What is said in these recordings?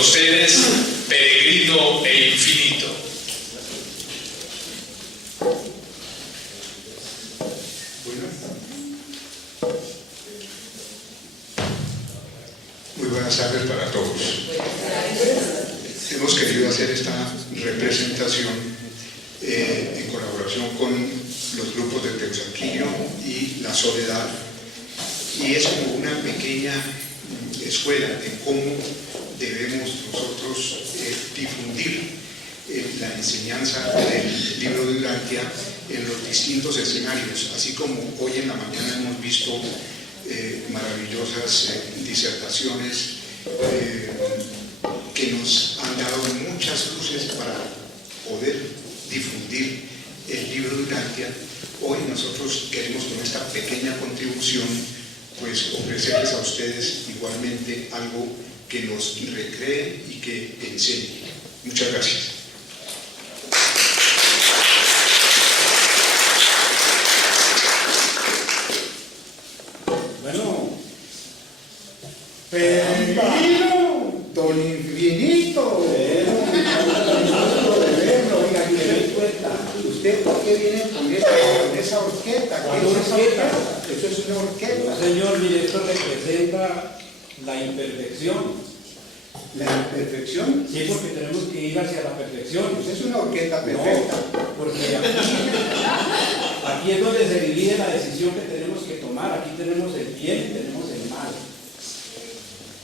ustedes, peregrino e infinito. Muy buenas tardes para todos. Hemos querido hacer esta representación en colaboración con los grupos de Teusaquillo y La Soledad, y es como una pequeña escuela de cómo debemos nosotros difundir la enseñanza del libro de Urantia en los distintos escenarios, así como hoy en la mañana hemos visto maravillosas disertaciones que nos han dado muchas luces para poder difundir el libro de Urantia. Hoy nosotros queremos con esta pequeña contribución pues ofrecerles a ustedes igualmente algo que nos recree y que enseñe. Muchas gracias. Bueno, peregrino, don Infinito, de verlo, oiga, que me doy cuenta. ¿Usted por qué viene con esa horqueta? ¿Qué es esa horqueta? Eso es una horqueta. No, señor, mire, esto representa la imperfección. ¿La imperfección? Sí, porque tenemos que ir hacia la perfección. Pues es una horqueta perfecta. No, porque aquí es donde se divide la decisión que tenemos que tomar. Aquí tenemos el bien y tenemos el mal.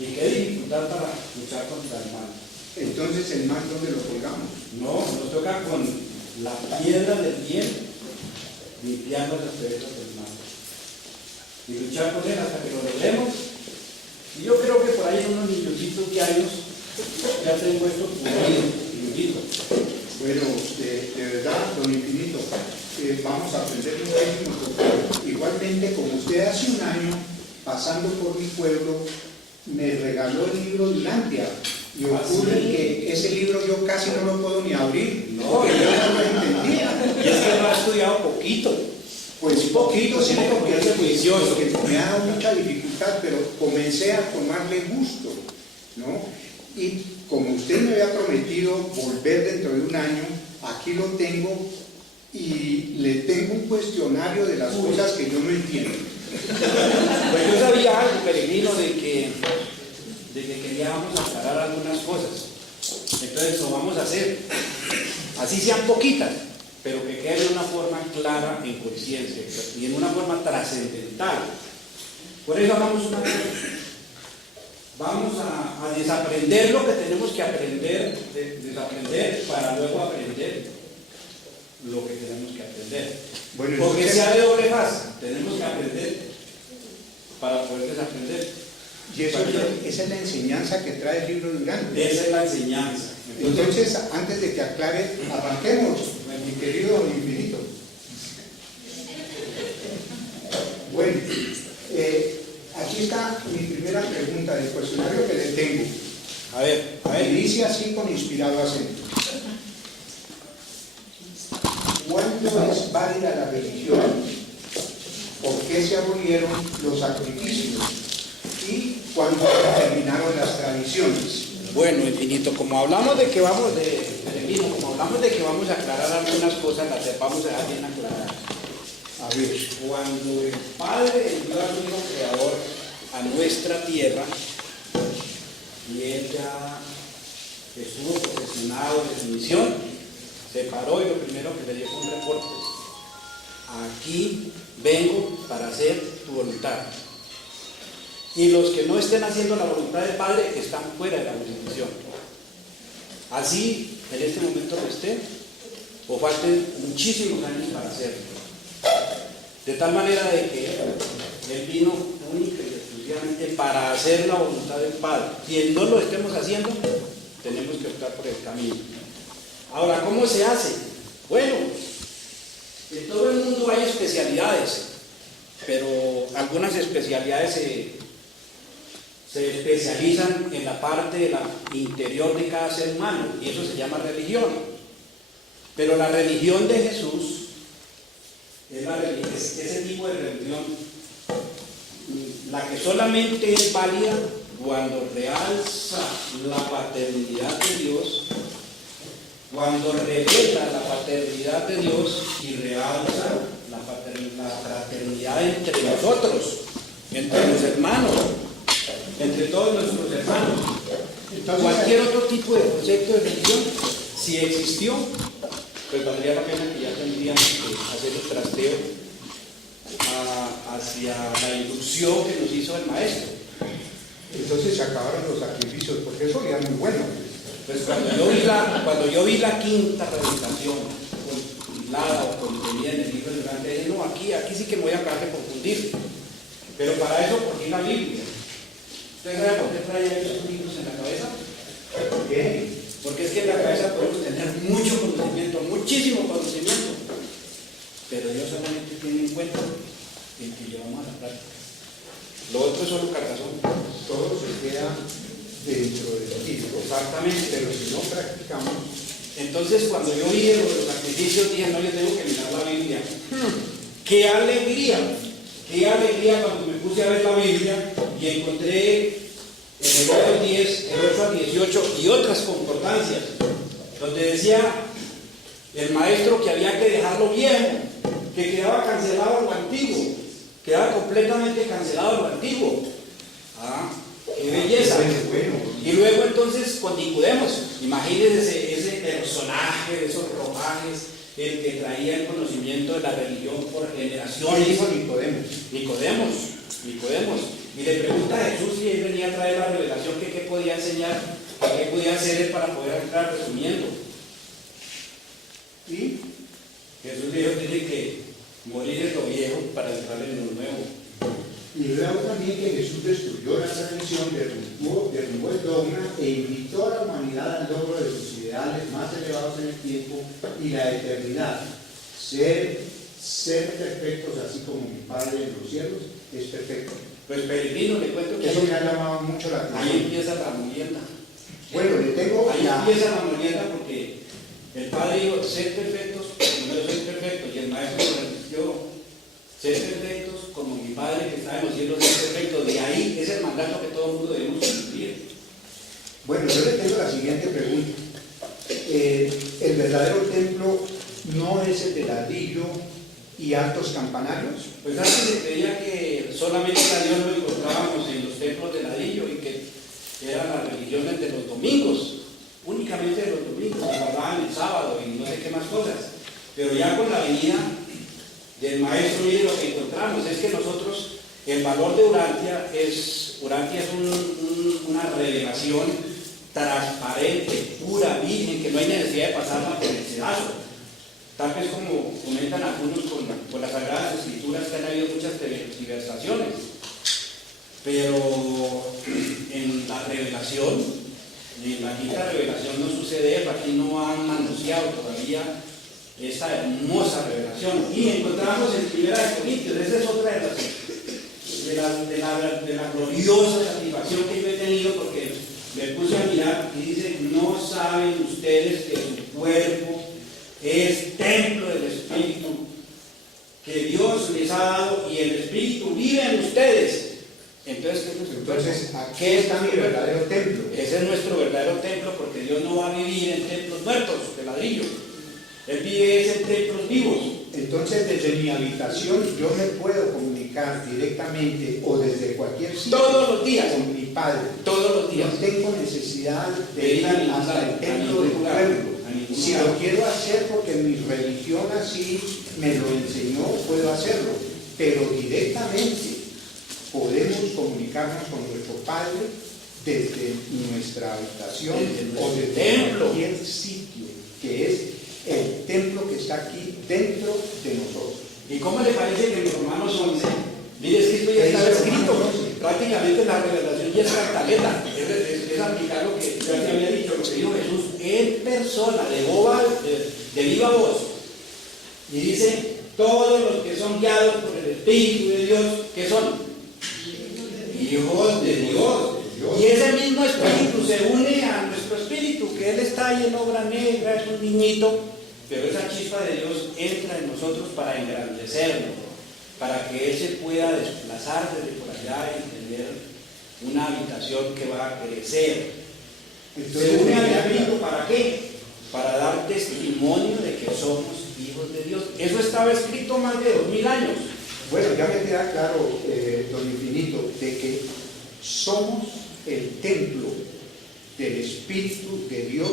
Y qué dificultad para luchar contra el mal. Entonces, ¿el mal dónde lo colgamos? No, nos toca con la piedra del bien, limpiando las perezas del mal. Y luchar con él hasta que lo logremos. Y yo creo que por ahí en unos milloncitos de años ya tengo esto pulido. Bueno, de verdad, don Infinito, vamos a aprender muchísimo, porque igualmente como usted hace un año, pasando por mi pueblo, me regaló el libro de Urantia. Y ocurre que ese libro yo casi no lo puedo ni abrir, porque yo no lo entendía. Y es que no ha estudiado poquito. Pues poquito, sí, porque es juicioso. que me ha dado mucha dificultad, pero comencé a tomarle gusto, ¿no? Y como usted me había prometido volver dentro de un año, aquí lo tengo y le tengo un cuestionario de las cosas que yo no entiendo. Pues yo sabía algo, peregrino, de que queríamos aclarar algunas cosas. Entonces lo vamos a hacer. Así sean poquitas, pero que quede de una forma clara en conciencia y en una forma trascendental. Por eso hagamos una cosa. Vamos a desaprender lo que tenemos que aprender, desaprender para luego aprender lo que tenemos que aprender. Bueno, porque entonces, sea de doble faz, tenemos que aprender para poder desaprender. y esa es la enseñanza que trae el libro de Urantia. Esa es la enseñanza. Entonces, antes de que aclare, arranquemos, mi querido don Infinito. Bueno, aquí está mi primera pregunta del cuestionario que le tengo. A ver. Y dice así con inspirado acento. ¿Cuándo es válida la religión? ¿Por qué se abolieron los sacrificios? ¿Y cuándo terminaron las tradiciones? Bueno, Infinito, como hablamos de que vamos como hablamos de que vamos a aclarar algunas cosas, las vamos a dejar bien aclaradas. A ver, Cuando el Padre envió a su Hijo Creador a nuestra tierra, y Él ya estuvo posesionado de su misión, se paró y lo primero que le dio fue un reporte. Aquí vengo para hacer tu voluntad. Y los que no estén haciendo la voluntad del Padre están fuera de la jurisdicción. Así, en este momento lo esté, o falten muchísimos años para hacerlo. De tal manera de que Él vino única y exclusivamente para hacer la voluntad del Padre. Si no lo estemos haciendo, tenemos que optar por el camino. Ahora, ¿cómo se hace? Bueno, en todo el mundo hay especialidades, pero algunas especialidades se especializan en la parte de la interior de cada ser humano, y eso se llama religión. Pero la religión de Jesús es ese tipo de religión, la que solamente es válida cuando realza la paternidad de Dios, cuando revela la paternidad de Dios y realza la fraternidad entre nosotros, entre los hermanos, entre todos nuestros hermanos. Entonces, Cualquier otro tipo de concepto de religión, si existió, pues valdría la pena que ya tendríamos que hacer el trasteo hacia la inducción que nos hizo el maestro. entonces se acabaron los sacrificios, porque eso ya es muy bueno. Pues cuando yo vi la quinta presentación compilada o contenida en el libro del Grande, dije, no, aquí sí que me voy a acabar de confundir. Pero para eso, ¿por qué la Biblia? ¿Usted sabe por qué trae esos libros en la cabeza? ¿Por qué? Porque es que en la cabeza podemos tener mucho conocimiento, muchísimo conocimiento, pero Dios solamente tiene en cuenta el que llevamos a la práctica. Lo otro es solo cargazón. Todo se queda dentro del libro. Exactamente. Pero si no practicamos, Entonces, cuando yo vi los sacrificios, dije, no, yo tengo que mirar la Biblia. ¡Qué alegría! ¡Qué alegría cuando me puse a ver la Biblia y encontré en el 8 al 10, el 8 al 18 y otras concordancias, donde decía el maestro que había que dejarlo viejo, que quedaba cancelado lo antiguo, quedaba completamente cancelado lo antiguo. ¡Ah! ¡Qué belleza! bueno. Y luego entonces con Nicodemos, imagínense ese personaje de esos ropajes, el que traía el conocimiento de la religión por ¿Qué generaciones. dijo Nicodemos? Nicodemos. Y le pregunta a Jesús si él venía a traer la revelación, que qué podía enseñar, qué podía hacer él para poder entrar resumiendo. Y Jesús dijo, tiene que morir en lo viejo para entrar en lo nuevo. luego también que Jesús destruyó la tradición, derrumbó el dogma e invitó a la humanidad al logro de sus ideales más elevados en el tiempo y la eternidad. Ser perfectos así como mi Padre en los cielos es perfecto. Pues peregrino, le cuento que Eso me ha llamado mucho la ahí atención. empieza la molienda. Bueno, le tengo Ahí la... empieza la molienda porque el Padre dijo, ser perfectos como yo soy perfecto, y el Maestro repitió, ser perfectos como mi Padre que está en los cielos es perfecto. De ahí es el mandato que todo el mundo debemos cumplir. Bueno, yo le tengo la siguiente pregunta. ¿El verdadero templo no es el de ladrillo y altos campanarios? Pues antes se creía que solamente a Dios lo encontrábamos en los templos de ladrillo y que eran las religiones de los domingos, únicamente de los domingos, y guardaban el sábado y no sé qué más cosas. Pero ya con la venida del Maestro, mire lo que encontramos, es que nosotros, el valor de Urantia es una revelación transparente, pura, virgen, que no hay necesidad de pasarla por el sedazo. Tal vez como comentan algunos con las Sagradas Escrituras, que han habido muchas diversaciones, pero en la revelación, en la quinta revelación no sucede eso. Aquí no han manoseado todavía esta hermosa revelación, y encontramos en 1 Corintios. Esa es otra de la gloriosa satisfacción que yo he tenido, porque me puse a mirar y dice, no saben ustedes que su cuerpo es templo del Espíritu que Dios les ha dado y el Espíritu vive en ustedes. Entonces, Aquí está mi verdadero templo. ese es nuestro verdadero templo, porque Dios no va a vivir en templos muertos de ladrillo. Él vive en templos vivos. Entonces, desde mi habitación yo me puedo comunicar directamente o desde cualquier sitio Todos los días. con mi Padre. Todos los días. No tengo necesidad de ir a ningún hasta lado, el a templo ningún del lugar, pueblo. a ningún Si lugar. lo quiero hacer porque mi religión así me lo enseñó, puedo hacerlo. Pero directamente podemos comunicarnos con nuestro Padre desde nuestra habitación Desde o nuestro desde templo. cualquier sitio, que es el templo que está aquí dentro de nosotros. ¿Y cómo le parece que en Romanos 11, mire, es que esto ya estaba escrito, prácticamente la revelación ya es cantaleta, es aplicar lo que ya te había dicho, lo que dijo Jesús en persona, de viva voz, y dice, todos los que son guiados por el Espíritu de Dios, ¿qué son? Hijos de Dios. Y ese mismo Espíritu se une a nuestro Espíritu, que Él está ahí en obra negra, es un niñito, pero esa chispa de Dios entra en nosotros para engrandecerlo, para que Él se pueda desplazar desde por allá y entender una habitación que va a crecer. Entonces, Se une al Cristo, ¿para qué? Para dar testimonio de que somos hijos de Dios. Eso estaba escrito más de 2000 años. bueno, ya me queda claro, don Infinito, de que somos el templo del Espíritu de Dios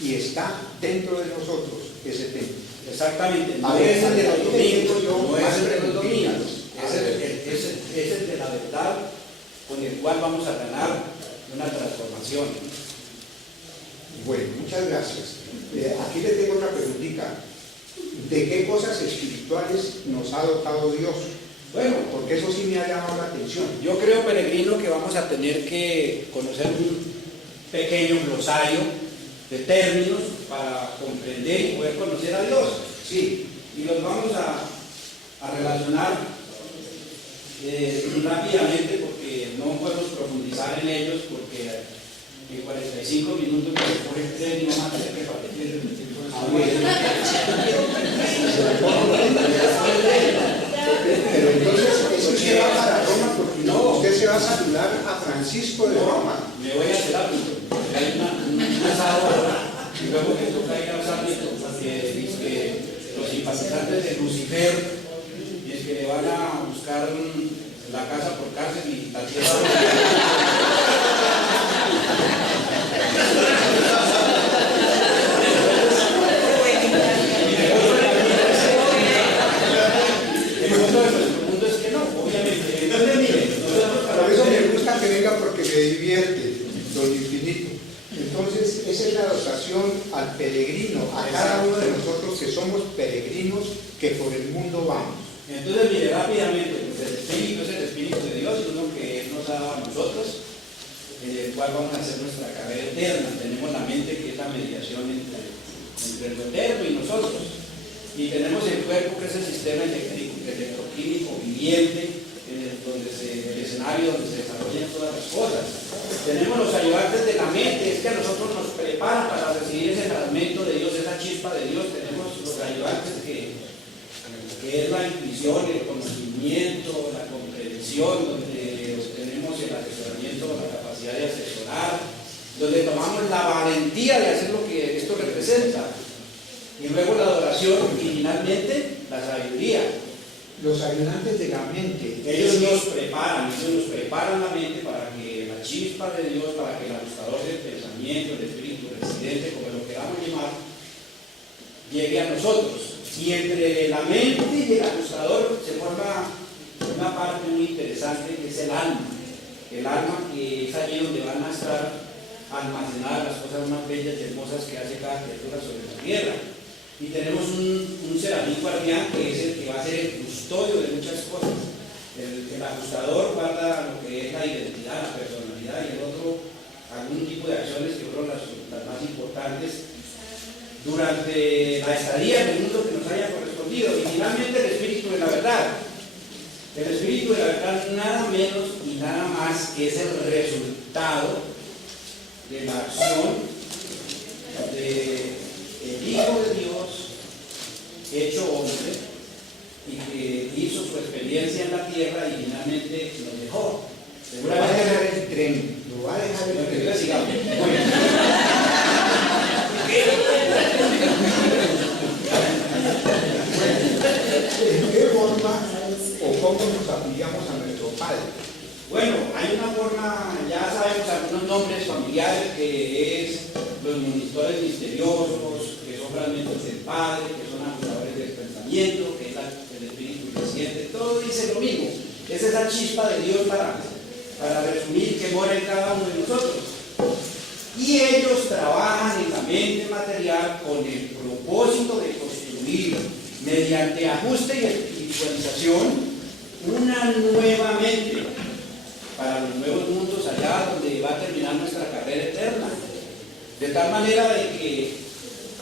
y está dentro de nosotros ese templo. Exactamente, no A ver, es el de los domingos, yo no es más el de los preguntitas. domingos, A es el de la verdad con el cual vamos a ganar una transformación. Bueno, muchas gracias. Aquí le tengo otra preguntita. ¿De qué cosas espirituales nos ha dotado Dios? Bueno, Porque eso sí me ha llamado la atención. yo creo, peregrino, que vamos a tener que conocer un pequeño glosario de términos para comprender y poder conocer a Dios. Sí, Y los vamos a relacionar rápidamente porque no podemos profundizar en ellos porque en 45 minutos por el tren no vamos a tener que partir del tiempo. pero entonces es que usted va para Roma porque No. usted se va a saludar a Francisco de Roma. Me voy a hacer algo, porque hay un asado ahora, y luego me toca ir a Sarmiento, porque dice que los simpatizantes de Lucifer, y es que le van a buscar la casa por cárcel y la tierra. El mundo es que no, obviamente. Entonces, mire, nosotros para Por eso hacer- me gusta que venga porque me divierte, don Infinito. Entonces, esa es la dotación al peregrino, a cada uno de nosotros que somos peregrinos que por el mundo vamos. Entonces, mire, rápidamente, pues el Espíritu es el Espíritu de Dios, es uno que Él nos ha dado a nosotros, en el cual vamos a hacer nuestra carrera eterna. Tenemos la mente que es la mediación entre lo eterno y nosotros. Y tenemos el cuerpo que es el sistema electroquímico viviente, el escenario donde se desarrollan todas las cosas. Tenemos los ayudantes de la mente, es que a nosotros nos preparan para recibir ese fragmento de Dios, esa chispa de Dios. Tenemos los ayudantes que es la intuición, el conocimiento, la comprensión, donde obtenemos el asesoramiento, la capacidad de asesorar, donde tomamos la valentía de hacer lo que esto representa. Y luego la adoración y finalmente la sabiduría. Los ayudantes de la mente, Ellos nos preparan la mente para que la chispa de Dios, para que el ajustador del pensamiento, el espíritu residente, como lo queramos llamar, llegue a nosotros. Y entre la mente y el ajustador se forma una parte muy interesante que es el alma. El alma que es allí donde van a estar almacenadas las cosas más bellas y hermosas que hace cada criatura sobre la tierra. Y tenemos un serafín guardián que es el que va a ser el custodio de muchas cosas. El ajustador guarda lo que es la identidad, la personalidad, y el otro algún tipo de acciones que fueron las más importantes durante la estadía en el mundo que nos haya correspondido. Y finalmente el espíritu de la verdad. El espíritu de la verdad nada menos y nada más que es el resultado de la acción del Hijo de Dios hecho hombre y que hizo su experiencia en la tierra y finalmente nos dejó. lo va a dejar Seguramente el tren, lo va a dejar el tren. entonces, sigamos. ¿En qué forma o cómo nos afiliamos a nuestro Padre? Bueno, hay una forma, ya sabemos algunos nombres familiares que es los monitores misteriosos, que son fragmentos del Padre, que son ajustadores del pensamiento, que es el Espíritu reciente, todo dice lo mismo. Es esa chispa de Dios para resumir que mora en cada uno de nosotros. Y ellos trabajan en la mente material con el propósito de construir, mediante ajuste y espiritualización, una nueva mente para los nuevos mundos allá donde va a terminar nuestra carrera eterna. De tal manera de que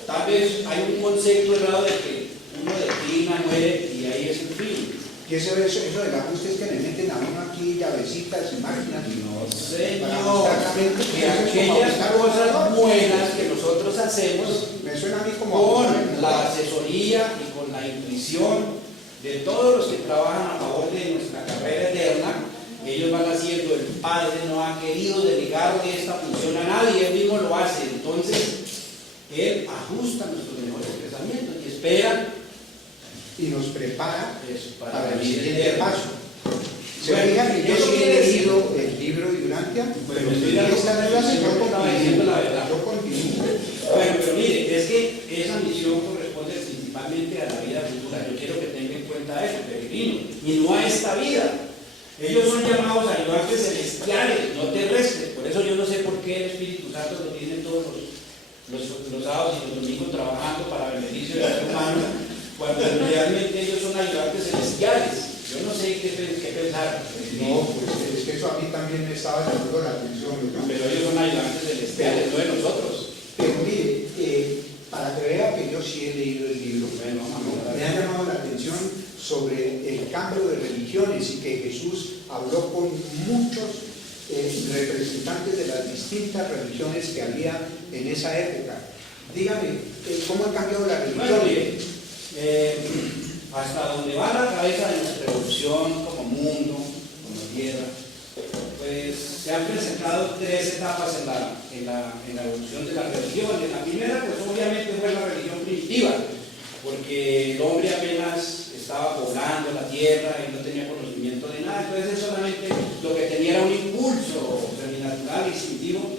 tal vez hay un concepto errado de que uno declina, muere y ahí es el fin. ¿Qué es eso del ajuste? Es que le meten a uno aquí llavecitas y máquinas. No, Para Señor, ajustar la mente, que eso es como aquellas ajustar cosas buenas que nosotros hacemos me suena a mí como con ajustar la asesoría y con la intuición de todos los que trabajan a favor de nuestra carrera eterna, ellos van haciendo, el Padre no ha querido delegar esta función a nadie, Él mismo lo hace. Entonces, Él ajusta nuestros mejores pensamientos y espera Y nos prepara eso, para el vivir siguiente eterno. paso. Se Bueno, fijan que yo eso sí quiere he decir- leído el libro de Urantia, Bueno, pero estoy en de acuerdo esta con clase usted, yo estaba diciendo la verdad. continúo. Yo continúo. Bueno, pero mire, es que esa misión corresponde principalmente a la vida futura. Yo quiero que tenga en cuenta eso, peregrino, y no a esta vida. Ellos son llamados ayudantes celestiales, no terrestres. Por eso yo no sé por qué el Espíritu Santo lo tiene todos los sábados y los domingos trabajando para beneficio del ser humano, cuando realmente ellos son ayudantes celestiales. Yo no sé qué pensar. No, pues es que eso a mí también me estaba llamando la atención, ¿no? Pero ellos son ayudantes celestiales, no de nosotros. Pero mire, para que vea que yo sí he leído el libro, Bueno, ¿no? Me ha llamado la atención sobre el cambio de religiones y que Jesús habló con muchos representantes de las distintas religiones que había en esa época. Dígame, ¿cómo ha cambiado la religión? Bueno, mire, hasta donde va la cabeza de nuestra evolución como mundo, como tierra, pues se han presentado tres etapas en la evolución de la religión. La primera, pues obviamente fue la religión primitiva, porque el hombre apenas estaba poblando la tierra y no tenía conocimiento de nada, entonces él solamente lo que tenía era un impulso seminatural, instintivo,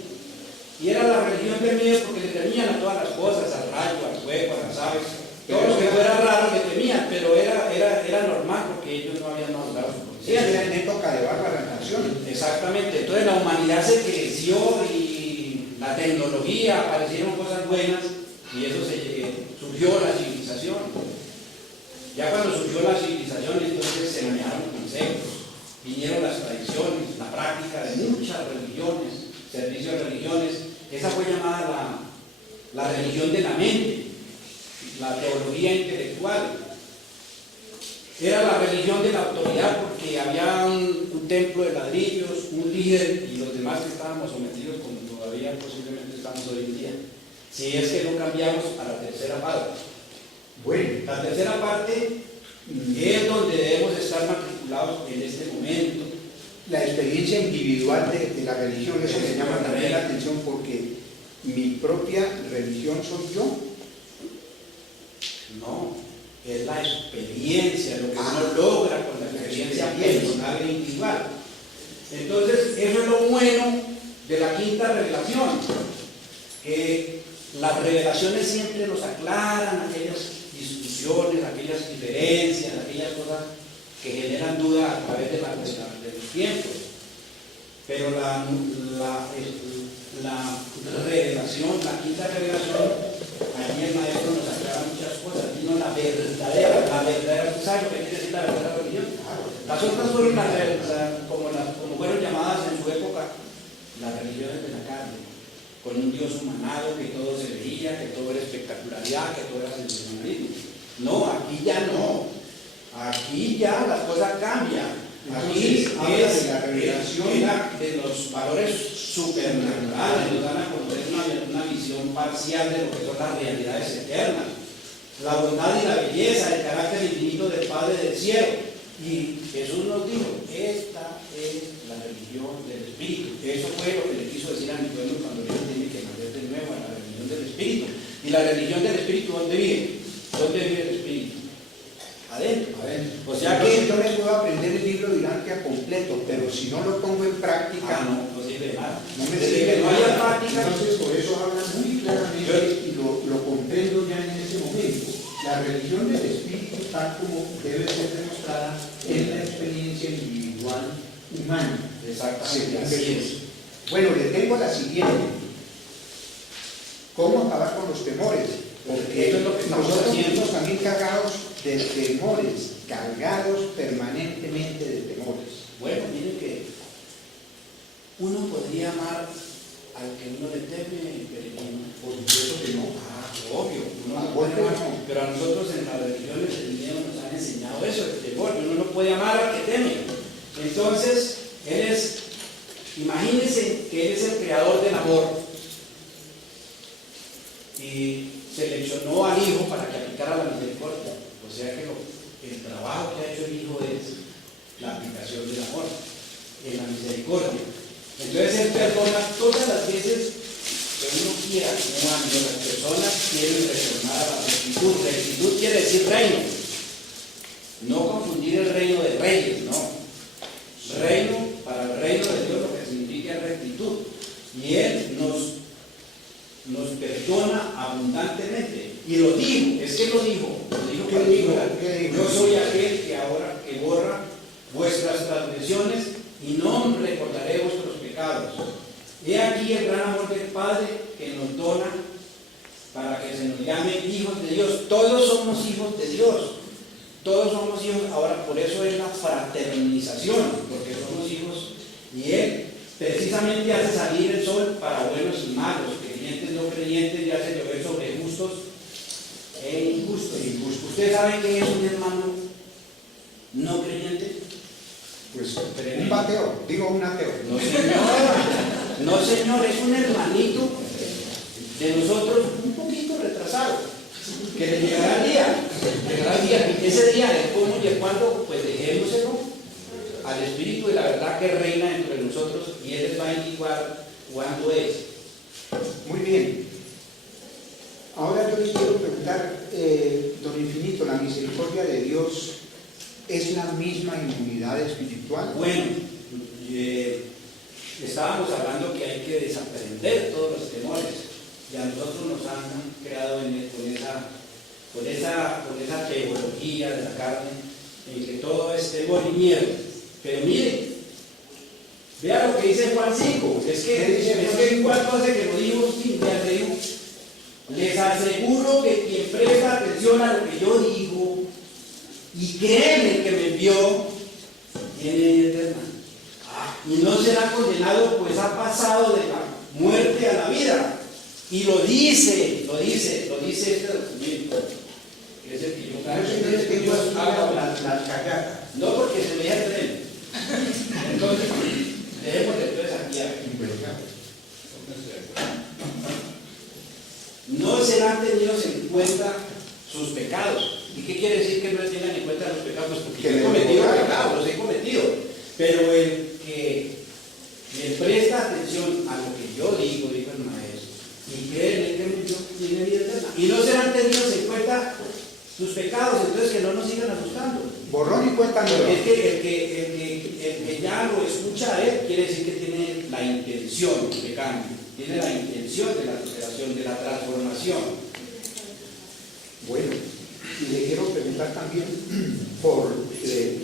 y era la religión del miedo porque le temían a todas las cosas, al rayo, al fuego, a las aves, todo lo que fuera raro le temían, pero era normal porque ellos no habían madurado su conciencia. Era en época de bárbaras naciones. Exactamente, entonces la humanidad se creció y la tecnología, aparecieron cosas buenas y eso surgió la civilización. Ya cuando surgió la civilización, entonces se manejaron conceptos, vinieron las tradiciones, la práctica de muchas religiones, servicios de religiones. Esa fue llamada la religión de la mente, la teología intelectual. Era la religión de la autoridad porque había un templo de ladrillos, un líder y los demás que estábamos sometidos como todavía posiblemente estamos hoy en día. Si es que no cambiamos a la tercera parte. Bueno, La tercera parte es donde debemos estar matriculados en este momento. la experiencia individual de la religión, eso me llama también la atención porque mi propia religión soy yo. No, es la experiencia, lo que uno logra con la experiencia personal e individual. Entonces, eso es lo bueno de la quinta revelación, que las revelaciones siempre nos aclaran aquellas discusiones, aquellas diferencias, aquellas cosas que generan duda a través de los tiempos. Pero la revelación, la quinta revelación, allí el maestro nos aclara muchas cosas, sino la verdadera, ¿sabes lo que quiere decir la verdadera religión? Las otras fueron como fueron llamadas en su época, las religiones de la carne, con un Dios humanado, que todo se veía, que todo era espectacularidad, que todo era sensacionalismo. No, aquí ya no. Aquí ya las cosas cambian. Aquí habla es de la revelación de los valores supernaturales, nos dan a conocer una visión parcial de lo que son las realidades eternas, la bondad y la belleza, el carácter infinito del Padre del cielo. Y Jesús nos dijo, esta es la religión del Espíritu. Eso fue lo que le quiso decir a mi pueblo cuando él tiene que nacer de nuevo, a la religión del Espíritu. ¿Y la religión del Espíritu dónde vive? ¿Dónde vive el Espíritu? Adentro. O sea que yo me puedo aprender el libro de Urantia completo, pero si no lo pongo en práctica, no sirve de nada. no me Desde sirve que no haya nada. práctica, Entonces, por eso habla muy claramente y lo comprendo ya en ese momento. La religión del Espíritu, tal como debe ser demostrada, es la experiencia individual humana. exactamente, Según así Jesús. es. Bueno, le tengo la siguiente. ¿Cómo acabar con los temores? Porque Eso es lo que estamos nosotros haciendo. estamos también cargados de temores, cargados permanentemente de temores. Bueno, miren que uno podría amar al que uno le teme, peregrino. Por supuesto que no. Obvio, uno Ah, no puede golpe amar, no. pero a nosotros en las religiones del miedo nos han enseñado eso, el temor, que uno no puede amar al que teme. Entonces, imagínense que él es el creador del amor y seleccionó al hijo para que aplicara la misericordia. O sea que el trabajo que ha hecho el hijo es la aplicación del amor. misericordia. Entonces Él perdona todas las veces que uno quiera, cuando las personas quieren retornar a la rectitud. Rectitud quiere decir reino. No confundir el reino de reyes, no. Reino, para el reino de Dios lo que significa es rectitud. Y Él nos perdona abundantemente. Y lo dijo, es que lo dijo ¿Qué dijo? yo soy aquel que borra vuestras transgresiones y no recordaré vuestros pecados. He aquí el gran amor del Padre que nos dona para que se nos llame hijos de Dios. Todos somos hijos de Dios. Todos somos hijos. Ahora, por eso es la fraternización, porque somos hijos. Y Él precisamente hace salir el sol para buenos y malos, creyentes y no creyentes, y hace llover sobre justos e injustos. ¿Usted sabe qué es un hermano no creyente? Pues un ateo, digo un ateo. No, señor. No, señor, es un hermanito de nosotros un poquito retrasado, que le llegará el día. Y ese día, el cómo y el cuándo, pues dejémoselo al Espíritu de la verdad que reina entre nosotros, y Él les va a indicar cuándo es. Muy bien. Ahora yo les quiero preguntar, don Infinito, ¿la misericordia de Dios es la misma inmunidad espiritual? Bueno, estábamos hablando que hay que desaprender todos los temores, y a nosotros nos han creado con esa teología de la carne, en que todo es temor y miedo. Pero mire, vea lo que dice Juan 5, es que igual cosa que lo dijo sin digo, les aseguro que quien presta atención a lo que yo digo y cree en el que me envió, tiene vida eterna. Y no será condenado, pues ha pasado de la muerte a la vida. Y lo dice este documento, que es el que yo cargo. Yo les tengo las calladas. No, porque se veía el tren. Entonces, dejemos después aquí. No serán tenidos en cuenta sus pecados. ¿Y qué quiere decir que no tengan en cuenta los pecados? Porque yo he cometido pecados, los he cometido. Pero el que le presta atención a lo que yo digo el maestro, y cree en el que me dio, tiene vida eterna. Y no serán tenidos en cuenta sus pecados, entonces que no nos sigan asustando. Borrón y cuenta nueva. Es que el que ya lo escucha a Él, quiere decir que tiene la intención de cambio, tiene la intención de la superación, de la transformación. Bueno, y le quiero preguntar también por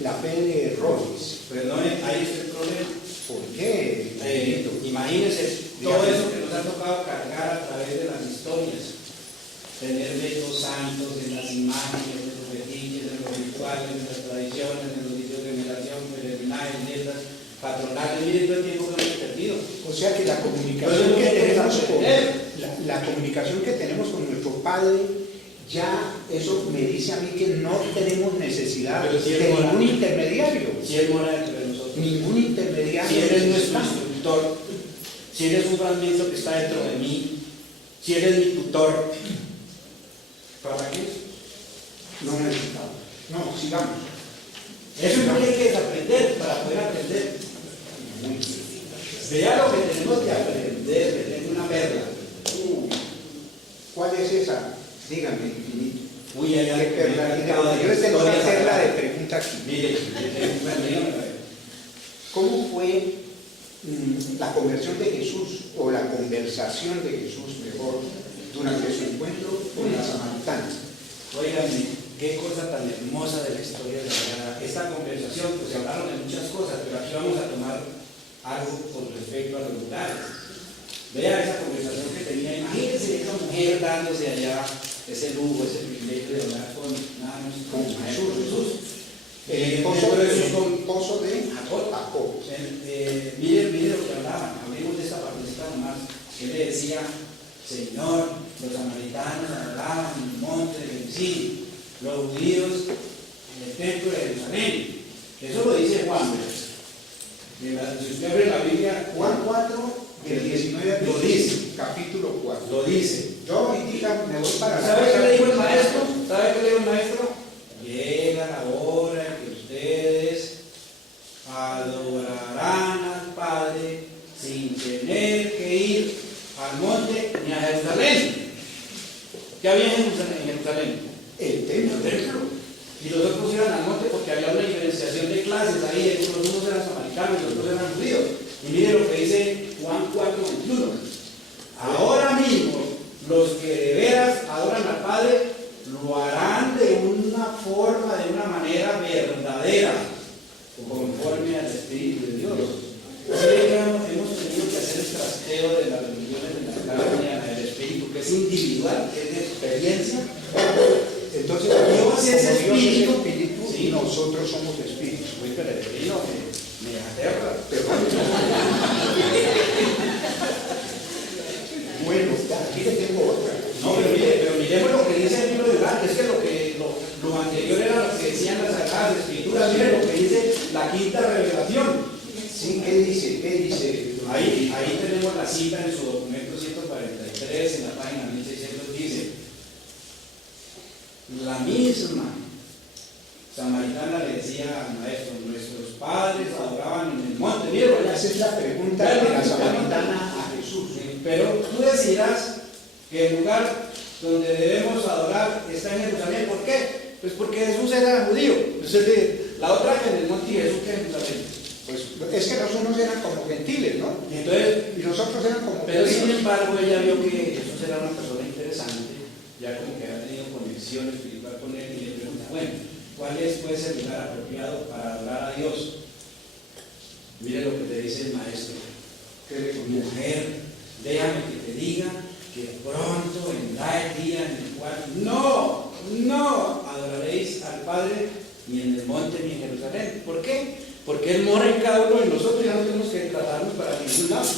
la fe de Rollins. Perdone, ahí está el problema. ¿Por qué? Imagínense todo eso que nos ha tocado cargar a través de las historias. Tener vetos santos en las imágenes, en los fetiches, en los rituales, en las tradiciones, en los sitios de veneración, peregrinajes, letras, patronales. Miren todo el tiempo que hemos perdido. O sea que la comunicación que tenemos con la comunicación que tenemos con nuestro Padre, ya eso me dice a mí que no tenemos necesidad de ningún intermediario. Si Él mora entre nosotros. Ningún intermediario. Si Él es nuestro instructor, si Él es un fragmento que está dentro de mí, si Él es mi tutor, ¿para qué? No necesitamos. No, sigamos. Eso es lo que hay que desaprender para poder aprender. Vea lo que tenemos que aprender, que tengo una perla. ¿Cuál es esa? Dígame, Infinito. Uy, hay algo ¿Qué perla? Yo les tengo una perla de pregunta aquí. Mire, dígame. ¿Cómo fue la conversión de Jesús, o la conversación de Jesús, mejor, durante su encuentro con la samaritana? Óigame, qué cosa tan hermosa de la historia de la Sagrada. Esta conversación, pues se hablaron de muchas cosas, pero aquí vamos a tomar algo con respecto a los lugares. Vea esa conversación que tenía. Imagínense esa mujer dándose allá ese lujo, ese privilegio de hablar con nada más con Jesús. El esposo de Jacob. Mire lo que hablaban, hablemos de esta partecita nomás. Él le decía, Señor, los samaritanos hablaban en el monte de Gerizim, los judíos en el templo de Jerusalén. Eso lo dice Juan. Si usted abre la Biblia, Juan 4, del 19 al lo dice. Capítulo 4. Lo dice. Yo ahorita me voy para la ¿Sabe qué le dijo el casa. maestro? ¿Sabe qué le dijo el maestro? Llega la hora en que ustedes adorarán al templo. Y los otros iban al monte porque había una diferenciación de clases ahí, los unos eran samaritanos y los otros eran judíos. Y miren lo que dice Juan 4:21. Ahora mismo, los que de veras adoran al Padre, lo harán de una forma, de una manera verdadera, conforme al Espíritu de Dios. Hemos tenido que hacer el trasteo de las religiones de la carne, del Espíritu, que es individual, que es de experiencia. Entonces, Dios es como Dios espíritu, es espíritu, sí. nosotros somos espíritus. Uy, pero el Espíritu me aterra. Bueno, aquí le tengo otra. No, pero miremos lo que dice el libro de Daniel. Es que lo anterior era lo que decían las Sagradas Escrituras. Miren lo que dice la quinta revelación. Sí, ¿qué dice? ¿Qué dice? Ahí tenemos la cita en su documento 143, en la página 1600, dice: la misma samaritana le decía al maestro, nuestros padres adoraban en el monte. Miren, Esa es la pregunta de la samaritana a Jesús. pero tú decirás que el lugar donde debemos adorar está en Jerusalén. ¿Por qué? Pues porque Jesús era judío. Pues la otra que en el monte y Jesús que en Jerusalén. Pues es que los unos eran como gentiles, ¿no? Y entonces, Y los otros eran como pero judíos. sin embargo ella vio que Jesús era una persona interesante, ya como que había tenido conexión espiritual con él, y le pregunta, bueno, ¿cuál es pues el lugar apropiado para adorar a Dios? Mire lo que le dice el maestro: ¿Qué le contesta? mujer, déjame que te diga que pronto vendrá el día en el cual no adoraréis al Padre ni en el monte ni en Jerusalén. ¿Por qué? Porque Él mora en cada uno de nosotros y ya no tenemos que tratarnos para ningún lado.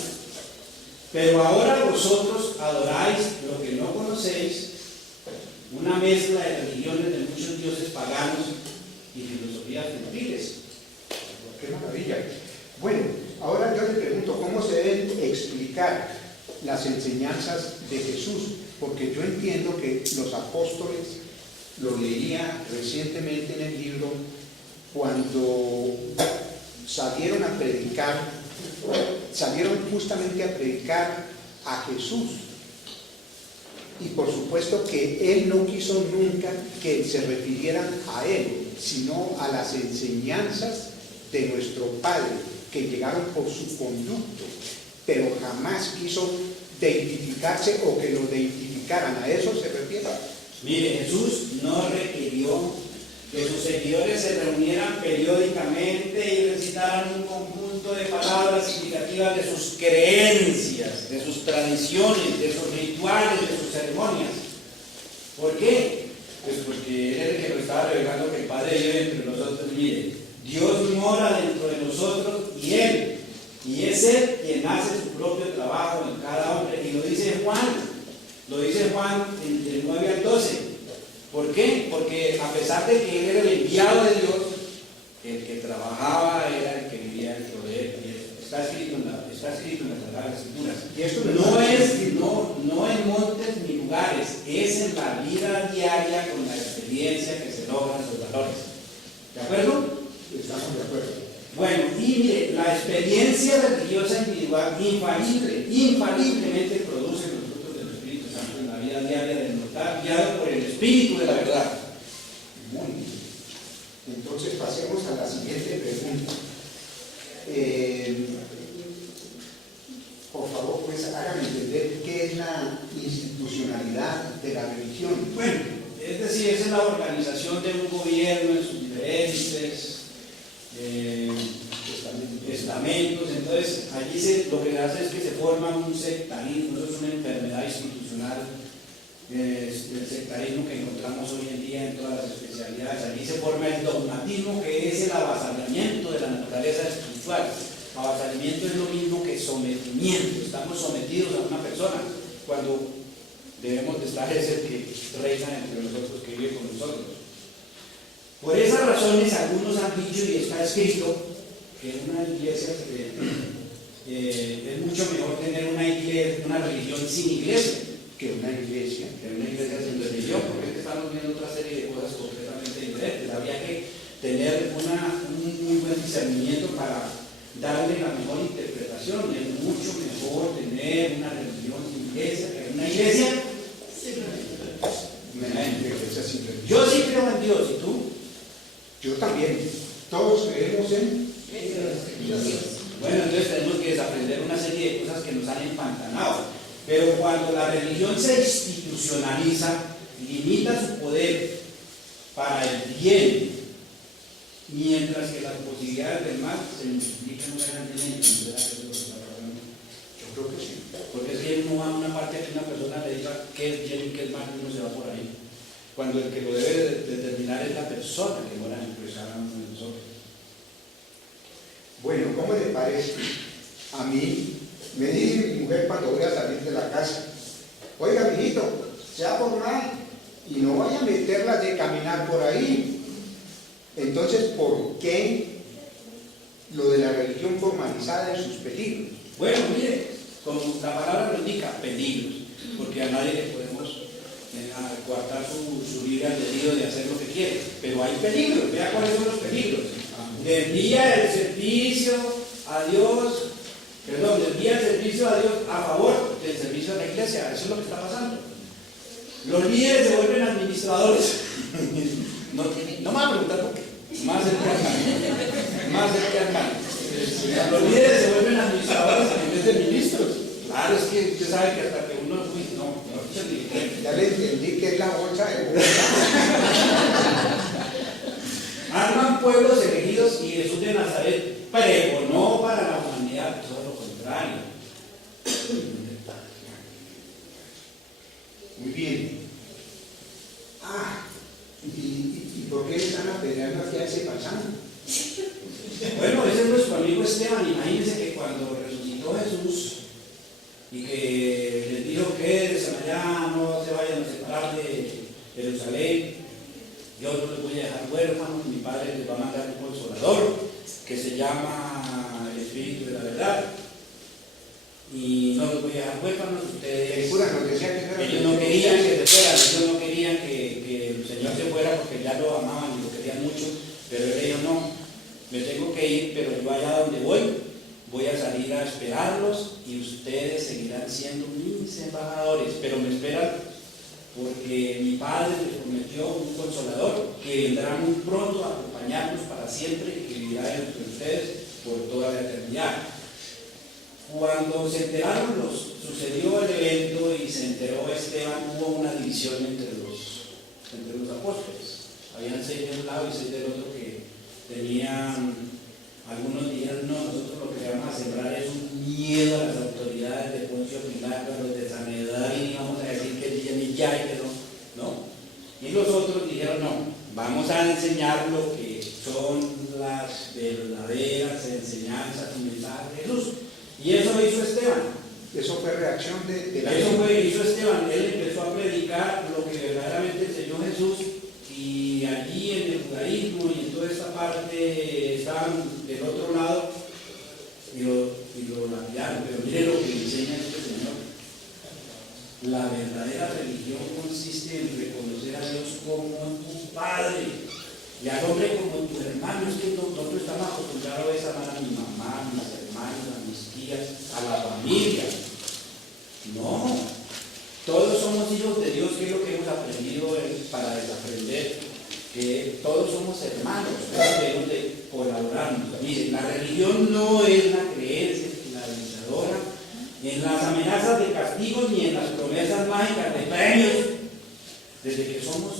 Pero ahora vosotros adoráis lo que no conocéis, una mezcla de religiones de muchos dioses paganos y filosofías gentiles. ¡Qué maravilla! Bueno, ahora yo le pregunto, ¿cómo se deben explicar las enseñanzas de Jesús? Porque yo entiendo que los apóstoles, lo leía recientemente en el libro, cuando salieron a predicar, salieron justamente a predicar a Jesús. Y por supuesto que Él no quiso nunca que se refirieran a Él, sino a las enseñanzas de nuestro Padre, que llegaron por su conducto, pero jamás quiso deidentificarse o que lo deidentificaran. ¿A eso se refiere? Mire, Jesús no requirió que sus seguidores se reunieran periódicamente y recitaran un conjunto de palabras significativas de sus creencias, de sus tradiciones, de sus rituales, de sus ceremonias. ¿Por qué? Pues porque Él es el que nos estaba revelando que el Padre vive entre nosotros. Mire, Dios mora dentro de nosotros y es Él quien hace su propio trabajo en cada hombre. Y lo dice Juan del 9 al 12. ¿Por qué? Porque a pesar de que Él era el enviado de Dios, el que trabajaba era el que vivía dentro de Él. Y está escrito en las Sagradas Escrituras. Y esto No en montes ni lugares, es en la vida diaria con la experiencia que se logran esos valores. ¿De acuerdo? Estamos de acuerdo. Bueno, y mire, la experiencia religiosa individual infaliblemente produce los frutos del Espíritu Santo en la vida diaria del mortal, guiado por el Espíritu de la verdad. Muy bien. Entonces pasemos a la siguiente pregunta. Por favor, pues háganme entender qué es la institucionalidad de la religión. Bueno, es decir, esa es la organización de un gobierno en sus diferentes estamentos. Entonces, allí lo que hace es que se forma un sectarismo. Eso es una enfermedad institucional, el sectarismo que encontramos hoy en día en todas las especialidades. Allí se forma el dogmatismo, que es el avasallamiento de la naturaleza espiritual. Avasallamiento es lo mismo que sometimiento. Estamos sometidos a una persona cuando debemos de estar es el que reina entre nosotros, que vive con nosotros. Por esas razones algunos han dicho, y está escrito, que en una iglesia es mucho mejor tener una religión sin iglesia Que una iglesia. sin religión, porque es que estamos viendo otra serie de cosas completamente diferentes. Habría que tener un muy buen discernimiento para darle la mejor interpretación. Es mucho mejor tener una religión sin iglesia que una iglesia sin religión. Yo sí creo en Dios. Yo también. Todos creemos en... Bueno, entonces tenemos que desaprender una serie de cosas que nos han empantanado. Pero cuando la religión se institucionaliza, limita su poder para el bien, mientras que las posibilidades del mal se multiplican grandemente. Yo creo que sí. Porque si uno va a una parte que una persona le diga qué es bien y qué es mal, uno se va por ahí. Cuando el que lo debe determinar es la persona que mora en cada uno de nosotros. Bueno, ¿cómo le parece? A mí me dice mi mujer cuando voy a salir de la casa: oiga, mijito, sea formal y no vaya a meterla de caminar por ahí. Entonces, ¿por qué lo de la religión formalizada y sus peligros? Bueno, mire, como la palabra lo indica, peligros, porque a nadie le podemos coartar su libre albedrío de hacer lo que quiere, pero hay peligros. Vea cuáles son los peligros. Desvía el servicio a Dios, desvía el servicio a Dios a favor del servicio a la iglesia. Eso es lo que está pasando. Los líderes se vuelven administradores. No me van a preguntar por qué. Más cerca al mal. Los líderes se vuelven administradores en vez de ministros. Claro, es que usted sabe que hasta que uno Ya le entendí que es la bolsa de bolsa. Arman pueblos elegidos y Jesús de Nazaret pregonó para la humanidad todo lo contrario. Muy bien. ¿Y por qué están apedreando aquí a ese paisano? Bueno, ese es nuestro amigo Esteban. Imagínense que cuando resucitó Jesús y que les dijo que allá no se vayan a separar de Jerusalén, yo no les voy a dejar huérfanos, mi Padre les va a mandar un consolador que se llama el Espíritu de la Verdad, y no los voy a dejar huérfanos. Ustedes, ellos no querían que se fueran, ellos no querían que el Señor se fuera porque ya lo amaban y lo querían mucho, pero él dijo: no, me tengo que ir, pero yo allá donde voy a salir a esperarlos y ustedes seguirán siendo mis embajadores, pero me esperan porque mi Padre les prometió un consolador que vendrá muy pronto a acompañarnos para siempre y que vivirá entre ustedes por toda la eternidad. Cuando se enteraron sucedió el evento y se enteró Esteban, hubo una división entre los apóstoles. Habían 6 de un lado y 6 del otro que tenían, algunos dijeron: no, nosotros lo que vamos a sembrar es un miedo a las autoridades de Poncio Pilato, a los de Sanedrín, y vamos a decir que viene ya y que no. Y los otros dijeron: no, vamos a enseñar lo que son las verdaderas enseñanzas y mensajes de Jesús. Y eso lo hizo Esteban. Eso fue reacción de la Eso fue, hizo Esteban. Él empezó a predicar lo que verdaderamente enseñó Jesús, y allí en el judaísmo y en toda esta parte estaban del otro lado y lo lapidaron. Pero mire lo que enseña este Señor. La verdadera religión consiste en reconocer a Dios como tu Padre y al hombre como tu hermano. Es que nosotros estamos acostumbrados a amar a mi mamá, a mis hermanos, a mis tías, a la familia. No, todos somos hijos de Dios, que es lo que hemos aprendido para desaprender, que todos somos hermanos, todos debemos de colaborarnos. Miren, la religión no es la creencia esclavizadora en las amenazas de castigo ni en las promesas mágicas de premios. Desde que somos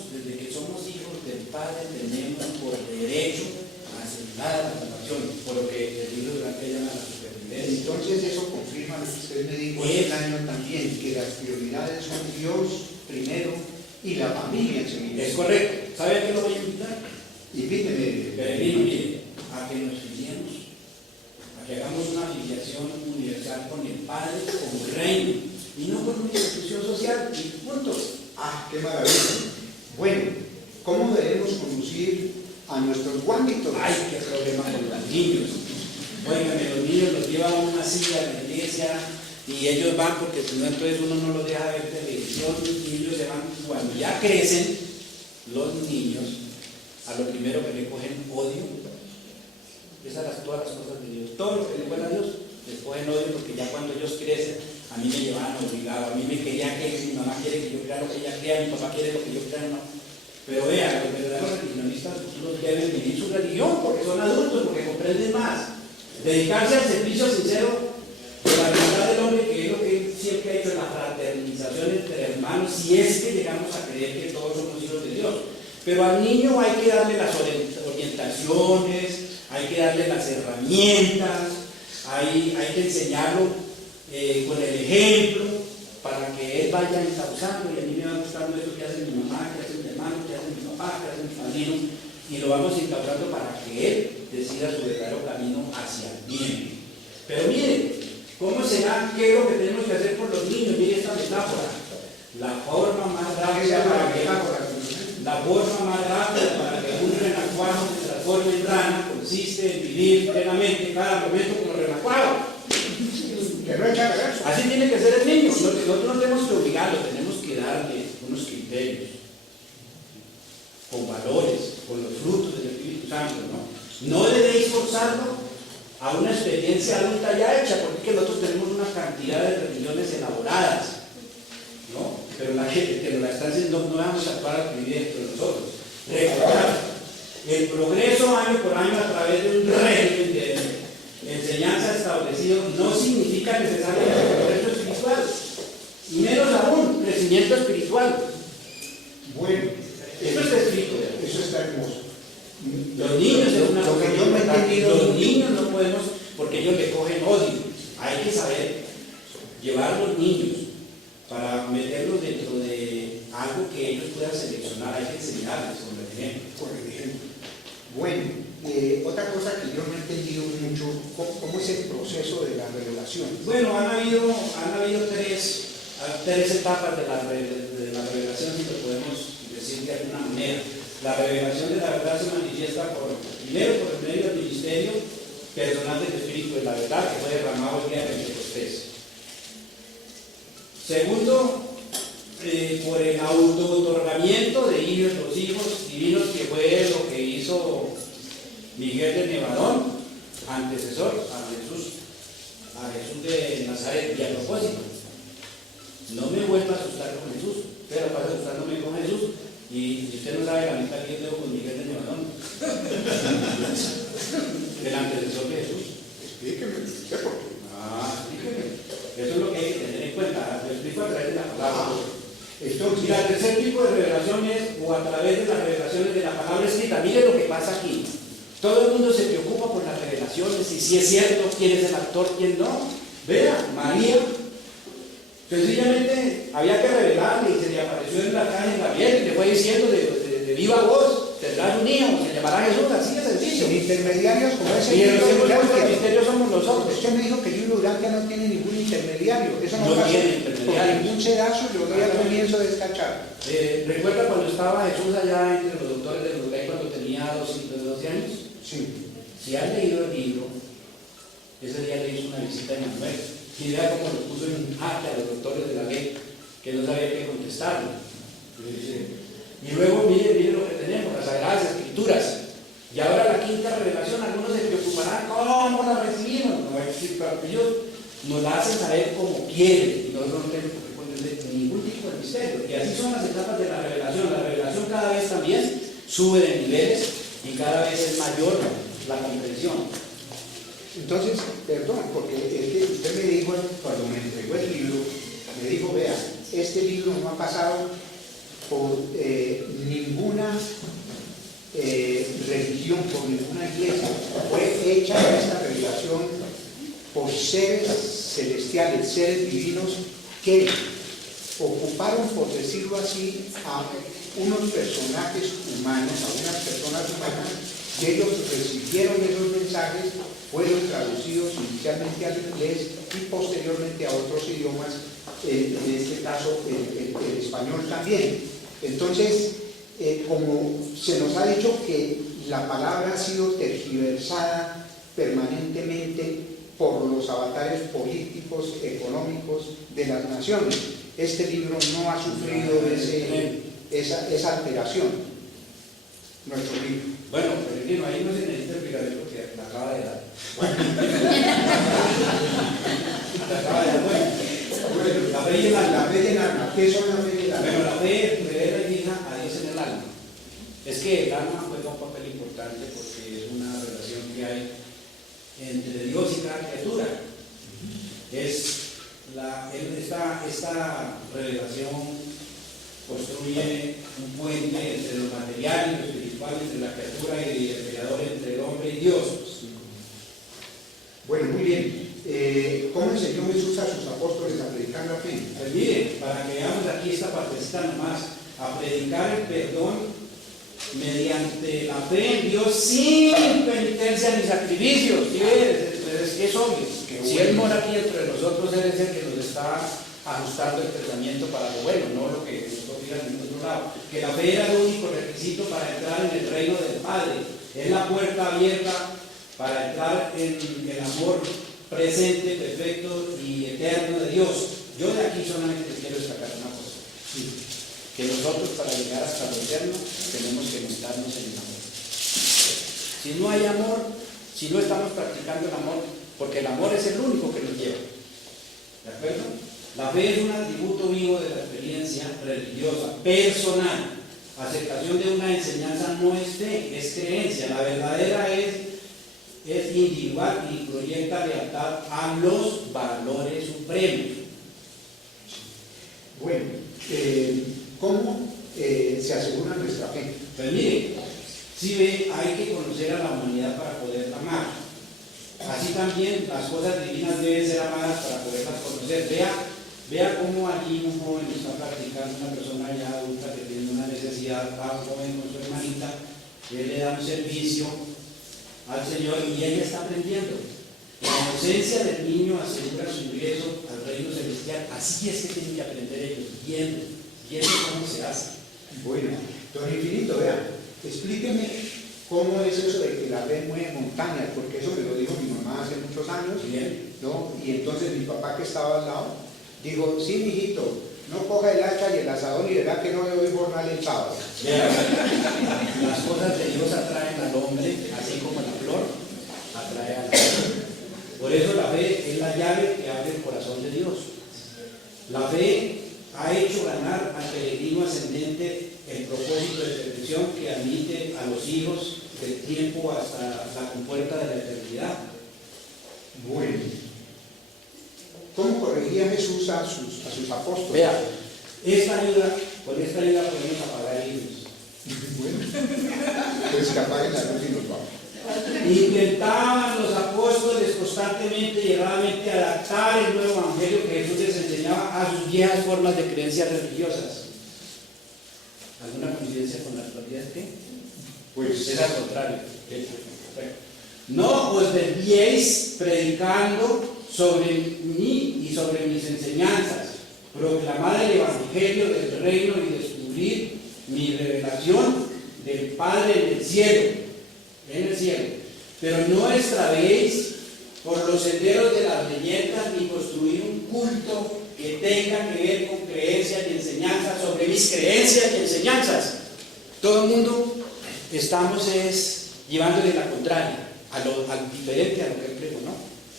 hijos del Padre tenemos por derecho a aceptar la salvación, por lo que el libro de la fe llama la supervivencia. Entonces eso confirma lo que usted me dijo el año también, que las prioridades son Dios primero y la familia enseguida. Es correcto. ¿Sabe a qué lo voy a invitar? Invíteme. Peregrino, mire, a que nos filiemos, a que hagamos una afiliación universal con el Padre como reino y no con una institución social, y punto. Qué maravilla. Bueno, ¿cómo debemos conducir a nuestros guánditos? Ay, qué problema con los niños. Óigame, los niños los llevan a una silla de la iglesia y ellos van, porque si no, entonces uno no los deja ver televisión, y ellos se van. Cuando ya crecen, los niños, a lo primero que le cogen odio, todas las cosas de Dios, todo lo que le cuenta a Dios, les cogen odio, porque ya cuando ellos crecen, a mí me llevaban obligado, a mí me querían que mi mamá quiere que yo crea lo que ella crea, mi papá quiere lo que yo crea, no. Pero vean, los verdaderos religionistas, los quieren vivir su religión, porque son adultos, porque comprenden más. Dedicarse al servicio sincero de la verdad del hombre, que es lo que siempre ha hecho, la fraternización entre hermanos, si es que llegamos a creer que todos somos hijos de Dios. Pero al niño hay que darle las orientaciones, hay que darle las herramientas, hay que enseñarlo con el ejemplo, para que él vaya encauzando, y a mí me va gustando eso que hace mi mamá, que hace mi hermano, que hace mi papá, que hace mi padrino, y lo vamos encauzando para que él decida su verdadero camino hacia el bien. Pero miren, ¿cómo será? ¿Qué es lo que tenemos que hacer por los niños? Miren esta metáfora. La forma más rápida para que un renacuajo se transforme en rana consiste en vivir plenamente cada momento como renacuajo. Así tiene que ser el niño. Nosotros no tenemos que obligarlo, tenemos que darle unos criterios, con valores, con los frutos del Espíritu Santo, ¿no? No debéis forzarlo a una experiencia adulta ya hecha, porque es que nosotros tenemos una cantidad de religiones elaboradas, ¿no? Pero la gente que nos la está haciendo no vamos a actuar a vivir dentro de nosotros. Recordar el progreso año por año a través de un régimen de enseñanza establecido no significa necesariamente progreso espiritual, y menos aún crecimiento espiritual. Bueno, Eso está escrito. eso está hermoso. Los niños es una Lo que cosa yo no he importante. entendido- Los niños no podemos, porque ellos le cogen odio. Hay que saber llevar a los niños para meterlos dentro de algo que ellos puedan seleccionar. Hay que enseñarles con el ejemplo. Por ejemplo. Bueno, otra cosa que yo no he entendido mucho, ¿cómo es el proceso de la revelación? Bueno, han habido tres etapas de la revelación, si lo podemos decir de alguna manera. La revelación de la verdad se manifiesta primero por el medio del ministerio personal del Espíritu de la verdad, que fue derramado el día de Pentecostés. Segundo, por el auto-otorgamiento de los hijos divinos, que fue lo que hizo Miguel de Nevadón, antecesor a Jesús de Nazaret. Y a propósito, no me vuelva a asustar con Jesús, pero pasa asustándome con Jesús. Y si usted no sabe la mitad que yo tengo con Miguel de Nevadón, el antecesor de Jesús. Explíqueme, ¿usted por qué? Explíqueme. Eso es lo que hay que tener en cuenta. Lo explico a través de la palabra. Entonces, Y el tercer tipo de revelación es, o a través de las revelaciones de la palabra escrita. Mire lo que pasa aquí. Todo el mundo se preocupa por las revelaciones, y si es cierto quién es el actor, quién no. Vea, María, sencillamente había que revelarle, y se le apareció en la calle Gabriel, y le fue diciendo de viva voz: tendrás un hijo, se llamará Jesús, así de sencillo. sin intermediarios como ese Y el libro segundo Urantia. del misterio somos nosotros. Usted me dijo que el libro Urantia no tiene ningún intermediario. Eso no No pasa tiene intermediario. por ningún sedazo, yo voy al comienzo de esta charla. ¿Recuerda cuando estaba Jesús allá entre los doctores de los ley cuando tenía 12 años? Sí. Si han leído el libro, ese día le hizo una visita a Manuel, y vea cómo lo puso en un jaque a los doctores de la ley, que no sabía qué contestarle. Y luego mire lo que tenemos, las Sagradas Escrituras. Y ahora la quinta revelación, algunos se preocuparán cómo la recibimos. No, ellos nos la hacen saber como quieren, y nosotros no tenemos por qué ponerle ningún tipo de misterio. Y así son las etapas de la revelación. La revelación cada vez también sube de niveles, y cada vez es mayor la comprensión. Entonces, perdón, porque es que usted me dijo, cuando me entregó el libro, me dijo: vea, este libro no ha pasado por ninguna religión, por ninguna iglesia. Fue hecha esta revelación por seres celestiales, seres divinos, que ocuparon, por decirlo así, a unos personajes humanos, a unas personas humanas, y ellos recibieron esos mensajes, fueron traducidos inicialmente al inglés y posteriormente a otros idiomas, en este caso el español también. Entonces, como se nos ha dicho que la palabra ha sido tergiversada permanentemente por los avatares políticos, económicos de las naciones, este libro no ha sufrido esa alteración, nuestro libro. Bueno, pero ahí no se necesita explicación porque la acaba de dar. La acaba de dar. Bueno, la fe y el alma. La fe y el alma. ¿Qué son la fe y el alma? Bueno, la fe revela y fija a Dios en el alma. Es que el alma juega un papel importante porque es una relación que hay entre Dios y cada criatura. Esta revelación construye un puente entre lo material y lo espiritual, entre la criatura y el creador, entre el hombre y Dios. Bueno, muy bien. ¿Cómo enseñó Jesús a sus apóstoles a predicar la fe? Pues mire, para que veamos aquí esta partecita nomás, a predicar el perdón mediante la fe en Dios sin penitencia ni sacrificios. ¿Sí ves? Es obvio. Si Él mora aquí entre nosotros, Él es el que nos está ajustando el pensamiento para lo bueno, no lo que nosotros digan en otro lado. Que la fe era el único requisito para entrar en el reino del Padre. Es la puerta abierta para entrar en el amor presente, perfecto y eterno de Dios. Yo de aquí solamente quiero destacar una cosa. Que nosotros para llegar hasta lo eterno tenemos que montarnos en el amor. Si no hay amor, si no estamos practicando el amor, porque el amor es el único que nos lleva. ¿De acuerdo? La fe es un atributo vivo de la experiencia religiosa, personal. Aceptación de una enseñanza no es fe, es creencia. La verdadera es individual y proyecta lealtad a los valores supremos. Bueno, ¿cómo se asegura nuestra fe? Pues mire, si ve, hay que conocer a la humanidad para poderla amar. Así también las cosas divinas deben ser amadas para poderlas conocer. Vea cómo allí un joven está practicando, una persona ya adulta que tiene una necesidad, va un joven con su hermanita, él le da un servicio al Señor y ella está aprendiendo. La inocencia del niño asegura su ingreso al reino celestial. Así es que tienen que aprender ellos, viendo cómo se hace. Bueno, don Infinito, vea, explíqueme cómo es eso de que la fe mueve montañas, porque eso me lo dijo mi mamá hace muchos años, Bien. ¿no? Y entonces mi papá que estaba al lado, digo, sí, mijito, no coja el hacha y el asadón y verá que no le doy jornal el sábado. Las cosas de Dios atraen al hombre, así como la flor atrae al hombre. Por eso la fe es la llave que abre el corazón de Dios. La fe ha hecho ganar al peregrino ascendente el propósito de perfección que admite a los hijos del tiempo hasta la compuerta de la eternidad. Bueno, ¿cómo corregía Jesús a sus apóstoles? Vea, con esta ayuda podemos apagar hijos. Bueno, pues que apaguen la luz y nos vamos. Intentaban los apóstoles constantemente y erradamente adaptar el nuevo evangelio que Jesús les enseñaba a sus viejas formas de creencias religiosas. ¿Alguna coincidencia con la actualidad? ¿Qué? Pues es al contrario. No os desviéis predicando sobre mí y sobre mis enseñanzas. Proclamad el evangelio del reino y descubrir mi revelación del Padre en el cielo. Pero no extravéis por los senderos de las leyendas ni construir un culto que tenga que ver con creencias y enseñanzas sobre mis creencias y enseñanzas. Todo el mundo estamos llevándole la contraria, al diferente a lo que creo, ¿no?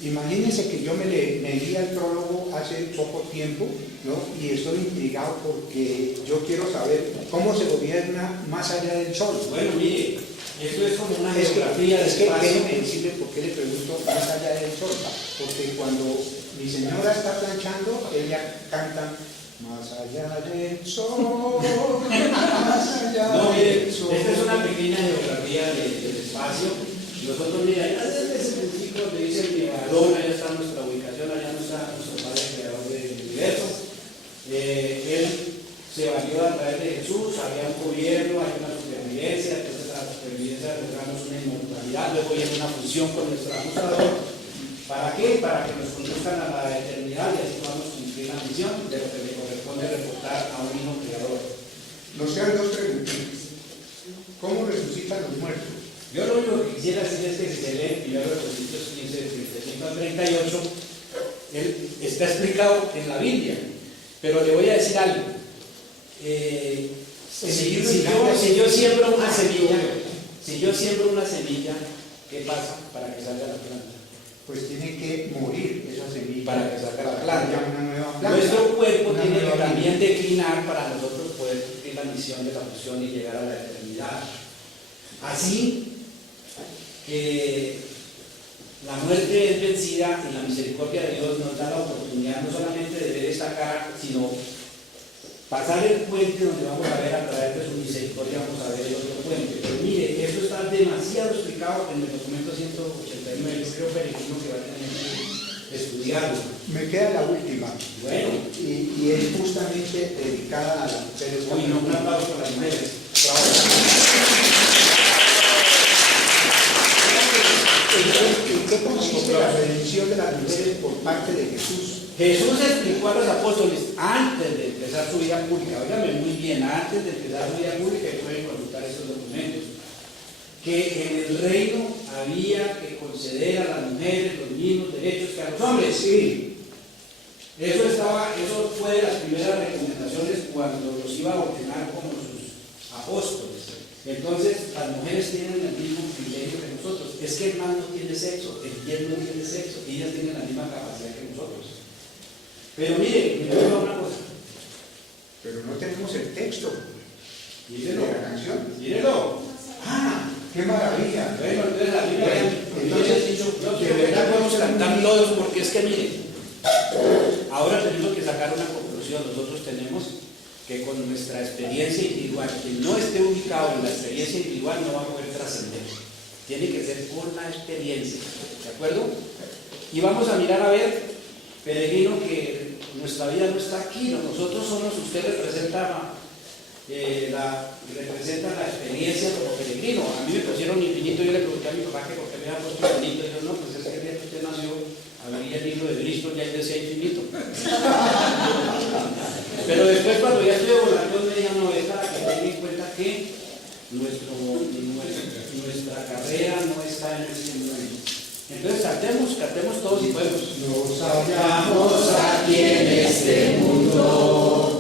Imagínense que yo me leí el prólogo hace poco tiempo, ¿no? Y estoy intrigado porque yo quiero saber cómo se gobierna más allá del sol. Bueno, mire, esto es como una geografía del espacio. Déjeme decirle por qué le pregunto más allá del sol. Porque cuando mi señora está planchando, ella canta más allá del sol, más allá No, mire, del sol. esta es una pequeña geografía del espacio. Nosotros, mira, desde ese principio donde dice el Nevadón, allá está nuestra ubicación, allá no está nuestro Padre Creador del universo. Él se valió a través de Jesús, había un gobierno, hay una supervivencia, entonces a la supervivencia logramos una inmortalidad, luego viene una fusión con nuestro ajustador. ¿Para qué? Para que nos conduzcan a la eternidad y así podamos cumplir la misión de lo que le corresponde reportar a un hijo creador. Nos quedan dos preguntas. ¿Cómo resucitan los muertos? Yo lo único que quisiera decir es que si se lee primero de Corintios 15, 35 al 38, él está explicado en la Biblia, pero le voy a decir algo. Si yo siembro una semilla, ¿qué pasa para que salga la planta? Pues tiene que morir esa semilla Para que salga la planta. Una nueva planta. Nuestro cuerpo Una tiene que nueva también vida. declinar para nosotros poder cumplir la misión de la fusión y llegar a la eternidad. Así que la muerte es vencida y la misericordia de Dios nos da la oportunidad no solamente de ver esta cara, sino pasar el puente donde vamos a ver a través de su misericordia, vamos a ver el otro puente. Pero mire, eso está demasiado explicado en el documento 189. Yo creo, Peregrino, que va a tener que estudiarlo. Me queda la última, Bueno, y es justamente dedicada a las mujeres. hoy no, un aplauso para las mujeres. ¿En qué consiste la redención de las mujeres por parte de Jesús? Jesús explicó a los apóstoles antes de empezar su vida pública, óigame muy bien, antes de empezar su vida pública, y pueden consultar estos documentos, que en el reino había que conceder a las mujeres los mismos derechos que a los hombres. Sí. Eso fue de las primeras recomendaciones cuando los iba a ordenar como sus apóstoles. Entonces, las mujeres tienen el mismo privilegio que nosotros. Es que el mal no tiene sexo, el bien no tiene sexo, ellas tienen la misma capacidad que nosotros. Pero mire, me digo una cosa. Pero no tenemos el texto Mírenlo. de la canción. Mírenlo. ¡Ah! ¡Qué maravilla! Bueno, entonces la Biblia, Entonces, de verdad podemos cantar todos, porque es que miren, ahora tenemos que sacar una conclusión. Nosotros tenemos que con nuestra experiencia individual, quien no esté ubicado en la experiencia individual no va a poder trascender. Tiene que ser por la experiencia, ¿de acuerdo? Y vamos a mirar a ver, Peregrino, que nuestra vida no está aquí, nosotros somos, usted representa la experiencia como peregrino. A mí me pusieron infinito, yo le pregunté a mi papá que por qué me había puesto infinito, y yo no, pues es que el día que usted nació, abría el libro de Bristol, ya decía infinito. Pero después cuando ya estoy volando me dijeron, no, es para que tenga en cuenta que nuestra carrera no está en este mundo. Entonces cantemos todos y podemos. Nos hallamos aquí en este mundo.